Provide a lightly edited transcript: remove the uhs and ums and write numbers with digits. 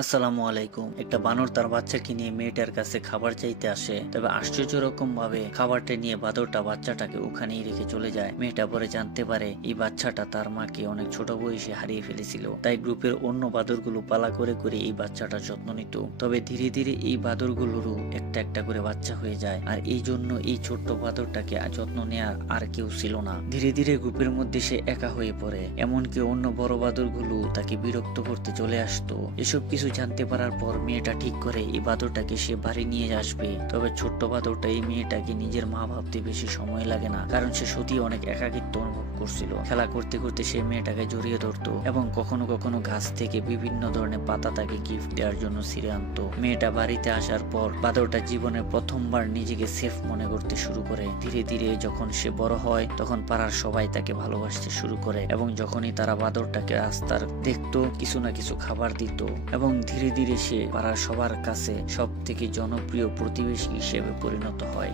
আসসালামু আলাইকুম। একটা বানর তার বাচ্চাকে নিয়ে মেয়েটার কাছে খাবার চাইতে আসে। তবে আশ্চর্য রকম ভাবে খাবারটা নিয়ে বাদরটা বাচ্চাটাকে ওখানেই রেখে চলে যায়। মেয়েটা পরে জানতে পারে এই বাচ্চাটা তার মাকে অনেক ছোট বয়সে হারিয়ে ফেলেছিল। তাই গ্রুপের অন্য বাদরগুলো পালা করে করে এই বাচ্চাটার যত্ন নিত। তবে ধীরে ধীরে এই বাদরগুলোরও একটা একটা করে বাচ্চা হয়ে যায়, আর এই জন্য এই ছোট্ট বাদরটাকে যত্ন নেয়ার আর কেউ ছিল না। ধীরে ধীরে গ্রুপের মধ্যে সে একা হয়ে পড়ে, এমনকি অন্য বড় বাদরগুলো তাকে বিরক্ত করতে চলে আসতো। এসব কিছু জানতে পারার পর মেয়েটা ঠিক করে এই বাদরটাকে সে বাড়ি নিয়ে আসবে। তবে ছোট্ট বাদরটা এই মেয়েটাকে নিজের মা ভাবতে বেশি সময় লাগে না, কারণ সে সত্যি অনেক একাকিত্ব অনুভব করছিল। খেলা করতে করতে সে মেয়েটাকে জড়িয়ে ধরতো এবং কখনো কখনো গাছ থেকে বিভিন্ন ধরনের পাতা তাকে গিফট দেওয়ার জন্য ছিঁড়ে আনতো। মেয়েটা বাড়িতে আসার পর বাদরটা জীবনের প্রথমবার নিজেকে সেফ মনে করতে শুরু করে। ধীরে ধীরে যখন সে বড় হয় তখন পাড়ার সবাই তাকে ভালোবাসতে শুরু করে, এবং যখনই তারা বাদরটাকে রাস্তার দেখতো কিছু না কিছু খাবার দিত, এবং ধীরে ধীরে সে পাড়ার সবার কাছে সব থেকে জনপ্রিয় প্রতিবেশী হিসেবে পরিণত হয়।